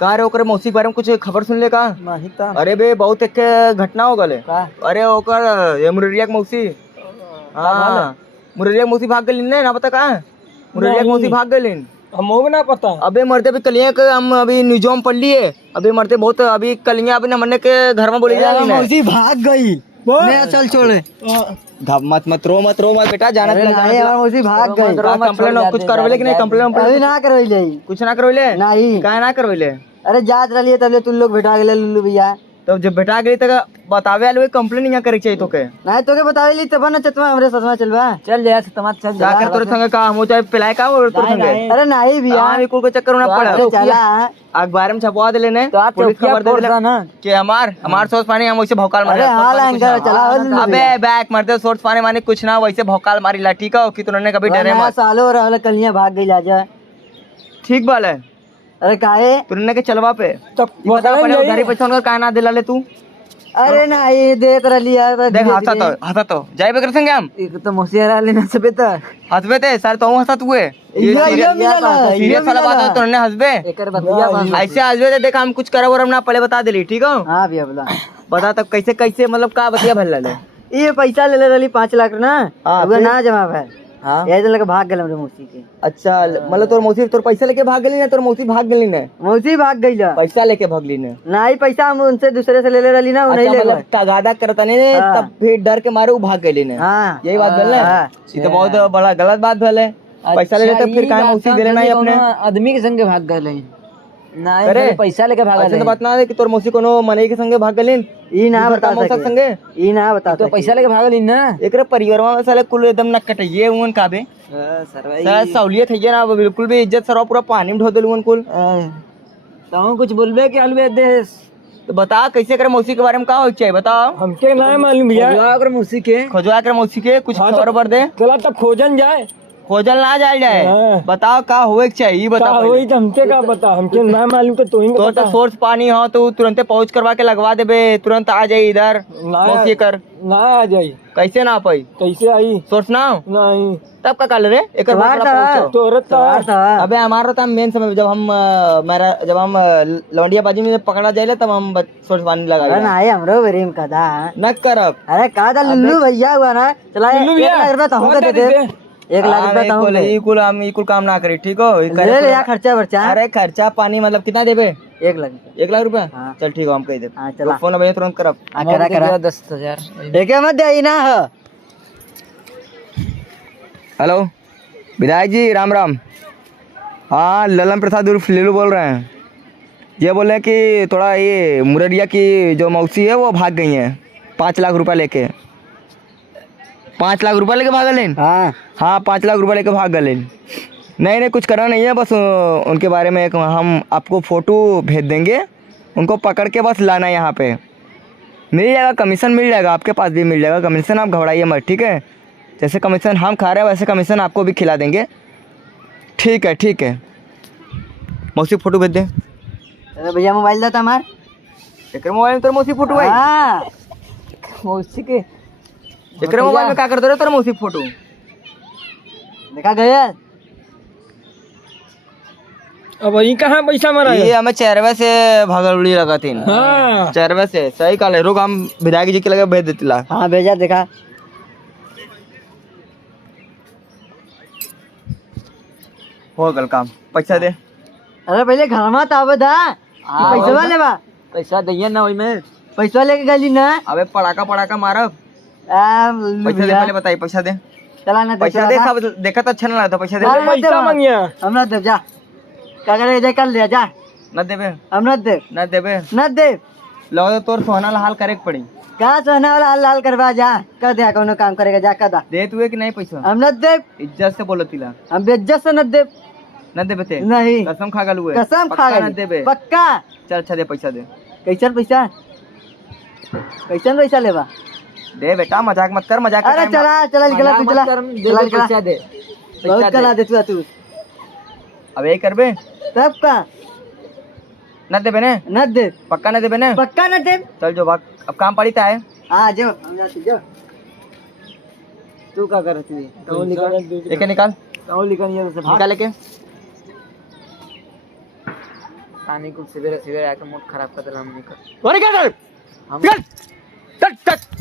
कहा रे ओकर मौसी के बारे में कुछ खबर सुन ले का? नहीं था। अरे बे बहुत एक घटना हो गले। अरे ओकर ये मुररिया के मौसी, हाँ मुररिया के मौसी भाग गई ना पता कहा? मुररिया के मौसी भाग गई। हमको ना पता। अबे मरते भी कलिया के हम अभी न्यूज़ों में पढ़ लिए। अभी मरते बहुत अभी कलिया अभी नमने के घर में बोली जा रही है मौसी भाग गई। नहीं चल छोड़े। मत रो बेटा, जाना मौसी भाग गई। कंप्लेन कुछ करवले कि नहीं? कंप्लेन अभी ना करवले। कुछ ना करवले? नहीं काहे ना करवले? अरे जात रही तब तुम लोग भेटा गए लुल्लू भैया। तो जब बेटा गई तक बतावे आलू कंप्लेन यहाँ करे चाहिए तो के नहीं तो के बतावे ली तब ना चतमा हमरे ससमा चलवा चल जा सतमा चल जा जाकर तोरे संगे का हम चाहे पिलाए का और तोरे संगे। अरे नहीं भैया हां बिल्कुल को चक्कर होना पड़ा। चला अखबार में छपवा दे लेने तो पुलिस खबर दे देना ना कि हमार सोच पानी हम वैसे भौकाल मारे। अरे हां एंकर चला। अबे बैक मरते सोच पानी माने कुछ ना वैसे भौकाल मारी ला। ठीक है कि तूने कभी डरे मत। सालो रहल कलियां भाग गई लाजा। ठीक बाल है। अरे काहे तूने के चलवा पे तो बता पड़े उधारी पैसा उनका काहे ना दिला ले तू? अरे नहीं देत रही यार। देख हंसा तो जाए बेकर संगे हम एक तो मोसियारा लेना सबे तो हंसबे ते सारे तो हंसत हुए। ये सीरियस वाला बात है तूने हंसबे एकर बतिया ऐसे हंसबे ते देख हम कुछ करब और हम ना पहले बता देली। ठीक है हां भैया बोला बता तब कैसे मतलब का बतिया भल ले। ये पैसा ले ले रही 5 लाख ना अब ना जमा भाई। हां ये तो लगे भाग गेल हमरे मौसी के। अच्छा मतलब तोर मौसी तोर पैसा लेके भाग गेली ना? तोर मौसी भाग गेली ना? मौसी भाग गई ला पैसा लेके भागली ना? नहीं पैसा हम उनसे दूसरे से ले ले रही ना वो नहीं ले मतलब तगादा करता नहीं तब फिर डर के मारे वो भाग गेली ना? हां यही बात बोल ना? ये तो बहुत बड़ा गलत बात भले। पैसा ले लेते फिर काहे मौसी दे लेना है अपने आदमी के संगे भाग गए नहीं पैसा लेके भाग गए। तो बात ना है कि तोर मौसी कोनो मनई के संगे भाग गेली ई ना बता मौसा संगे ई ना बता तो पैसा लेके भाग गई ना। एकरे परिवार में साले कुल एकदम न कटइए उन काबे साला सहूलियत है ना बिल्कुल भी इज्जत सरो पूरा पानी में धो देलु उन कुल। तो कुछ बोलबे के अलवे देश तो बता कैसे करे मौसी के बारे में का हो चाहिए बताओ हमके ना मालूम भैया। खोजवा कर मौसी के कुछ खबर पर दे। चला तब खोजन जाए खोजल ना जाए बताओ का होए चाहिए बताओ। होई तो हमके का बता हमके ना मालूम तो तू ही तो सोर्स पानी हो तो तुरंत पहुंच करवा के लगवा देबे तुरंत आ जाई इधर मौसी कर ना आ जाई। कैसे ना पाई कैसे आई सोर्स ना नहीं तब का काल रे एक बार अबे हमारा तो मेन समय जब हम लवंडिया बाजी में पकड़ा जाए तब हम सोर्स पानी लगा ना आए हमरो बरीम कदा न करब। अरे का लुल्लू भैया हुआ ना चला 1 लाख रुपया इकुल हम इकुल काम ना करी। ठीक हो ले ले खर्चा वर्चा। अरे खर्चा पानी मतलब कितना देबे? 1 लाख रुपया। चल ठीक है हम कह दे चला फोन अब तुरंत करब। करा 10,000 देखे मत दे ना हो। हेलो विधायक जी राम राम। हाँ ललन प्रसाद उर्फ लीलू बोल रहे हैं। ये बोल रहे हैं कि थोड़ा ये मुररिया की जो मौसी है वो भाग गई हैं 5 लाख रुपया लेके। 5 लाख रुपया लेके भाग गए? हाँ 5 लाख रुपया लेके भाग गए। नहीं कुछ करना नहीं है बस उनके बारे में हम आपको फ़ोटो भेज देंगे। उनको पकड़ के बस लाना यहाँ पे मिल जाएगा। कमीशन मिल जाएगा आपके पास भी मिल जाएगा कमीशन। आप घबराइए मत ठीक है। जैसे कमीशन हम खा रहे हैं वैसे कमीशन आपको भी खिला देंगे। ठीक है मौसी फ़ोटो भेज दे। अरे भैया मोबाइल देता हमार एक मोबाइल में तो मौसी फ़ोटो है। मौसी के एक मोबाइल में क्या कर दे रहे तेरे मौसी फ़ोटो देखा गया। अब वही कहाँ पैसा मरा? ये हमें चेरवे से भगलुड़ी लगा थी। चेरवे से सही काल है। रुक हम विधायक जी के लगे भेज देती ला। हाँ भेजा देखा। हो गल काम पैसा दे। अरे पहले घर में आवे दा पैसा लेबा पैसा दैया ना ओई में पैसा लेके गली ना। अबे पड़ाका मारब पैसा दे पहले बताइए पैसा दे। चला ना पैसा दे सब देखा तो अच्छा ना लगता पैसा दे। पैसा मांगिया हमरा दे जा का करे जा कर ले जा न देबे हम न दे लो तोर सोना हाल करे के पड़ी का सोना वाला लाल करवा जा कर दे कोनो काम करेगा जा कर दा दे तू कि नहीं पैसा? हम न दे इज्जत से बोलो तिला। हम बेइज्जत से न देबे ते नहीं कसम खा गलू है कसम खा गलू देबे पक्का। चल अच्छा दे पैसा दे। कैसन पैसा लेबा दे बेटा मजाक मत कर मजाक। अरे चला निकला तू चला पैसा दे बहुत कला दे तू अब यही करबे तब का न देबे ने न दे पक्का न देबे ने पक्का न दे। चल जो भाग अब काम पड़ी था है। हाँ जो हम जाते जो तू क्या कर रही है? तो निकाल निकाल तो निकाल ये निकाल लेके कहानी को सवेरे सवेरे आके मूड खराब कर दिला हमने का और क्या कर हम चल चल चल